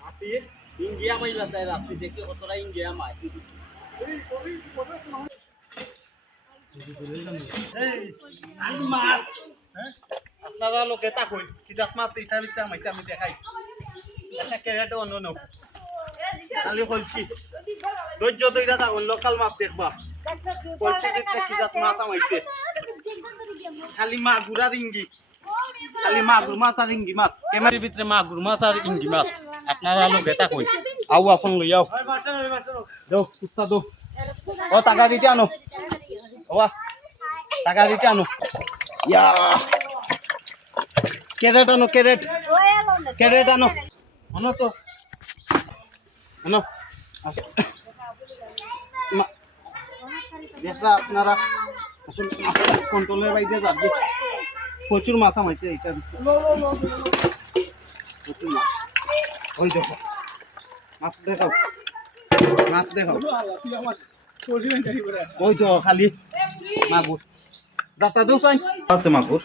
হাতি ইন্ডিয়া মাইলা তাই রাস্তি দেখে কতটা ইন্ডিয়া মাই মাছ আপনারা লোকে তা কই কি জাত মাছ এটার ভিতরে আমাইছে আমি দেখাই এটা কেরাটা অন্য ন খালি কইছি ধৈর্য ধইরা থাকুন লোকাল মাছ দেখবা কইছে ভিতরে কি জাত মাছ আমাইছে খালি মাগুর আর ইঙ্গি খালি মাগুর মাছ আর ইঙ্গি মাছ ক্যামেরার ভিতরে মাগুর মাছ আর ইঙ্গি মাছ আপনারা লোকে তা কই আও আপন লই আও দাও কুত্তা দাও ও টাকা দিতে আনো ওয়া টাকা দিতে আনো ইয়া ক্যারেট আনো ক্যারেট ক্যারেট আনো আনো তো আনো দেখরা আপনারা আসলে কন্ট্রোলের বাইরে যাবে প্রচুর মাছ আমাইছে এটা প্রচুর মাছ ওই দেখো মাছ দেখাও মাছ দেখাও ওই তো খালি মাগুর দাতা দোসাই আছে মাগুর